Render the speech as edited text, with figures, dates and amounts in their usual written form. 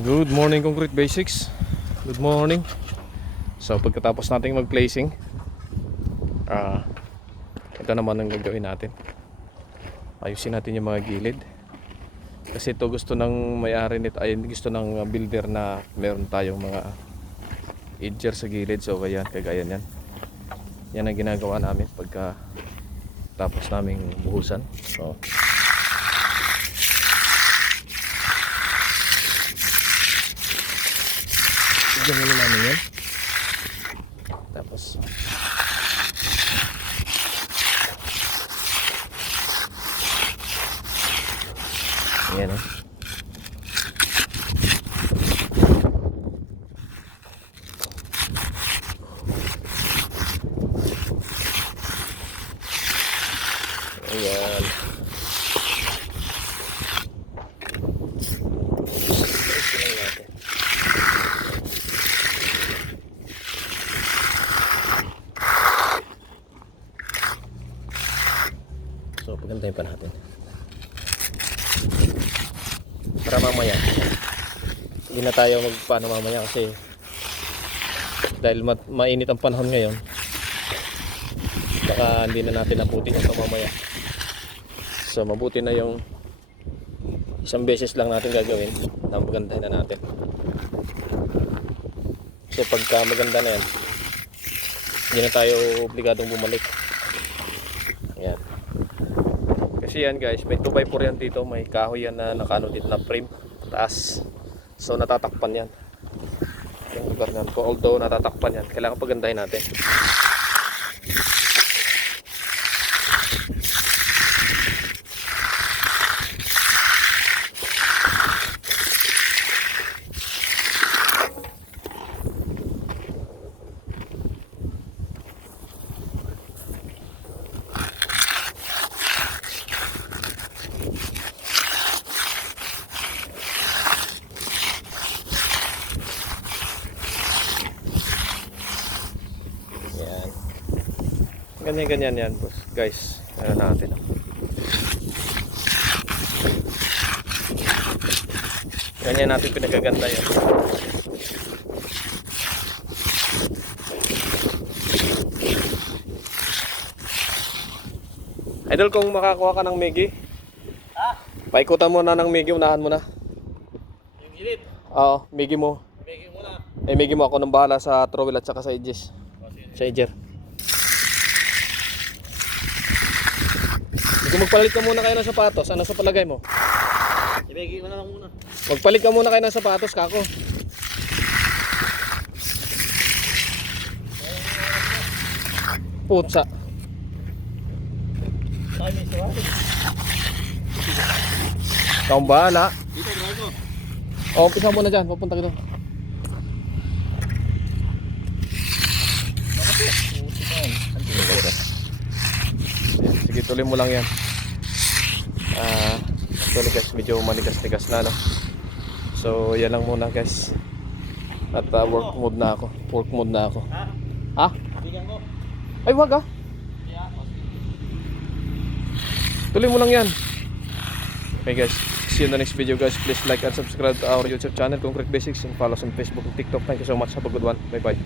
Good morning Concrete Basics. Good morning. So pagkatapos nating mag-placing, ito naman ang gagawin natin. Ayusin natin yung mga gilid. Kasi ito gusto ng may-ari nito, ay gusto ng builder na meron tayong mga edger sa gilid. So kagaya yan. Yan ang ginagawa namin pagka tapos naming buhusan. So bigyan muna namin yan. Tapos ayan o. Ayan. So pagandahin pa natin para mamaya hindi na tayo magpaano mamaya, kasi dahil mainit ang panahon ngayon, baka hindi na natin naputin ito mamaya. So mabuti na yung isang beses lang natin gagawin na pagandahin na natin. So pagka maganda na yan, hindi na tayo obligadong bumalik. Ayan. Kasi yan guys, may 2x4 yan dito, may kahoy yan na nakaano dito na frame taas. So natatakpan yan yung lugar na. Although natatakpan yan, kailangan pagandahin natin. Ganyan yan boss guys. Ano natin ganyan natin pinagaganda yan. Idol, kung makakuha ka ng Migi, paikutan mo na ng Migi, unahan mo na yung gilid. Oo, Migi mo. Migi muna. Migi mo, ako nang bahala sa trowel at saka sa edges. Sa edger. Kung magpalit ka muna kayo ng sapatos, ano sa palagay mo? Ibigay mo na lang muna. Magpalit ka muna kayo ng sapatos, kako. Putsa. Ikaw ang bahala. Dito, Drago. O, umpisa mo na dyan. Papunta ka doon. Sige, tuloy mo lang yan. Actually guys, medyo manigas-tigas na, no? So yan lang muna guys. At work mode na ako. Work mode na ako. Ha? Ay wag ah. Tuloy mo lang yan. Okay guys, see you in the next video guys. Please like and subscribe to our YouTube channel Concrete Basics, and follow us on Facebook and TikTok. Thank you so much. Have a good one. Bye bye.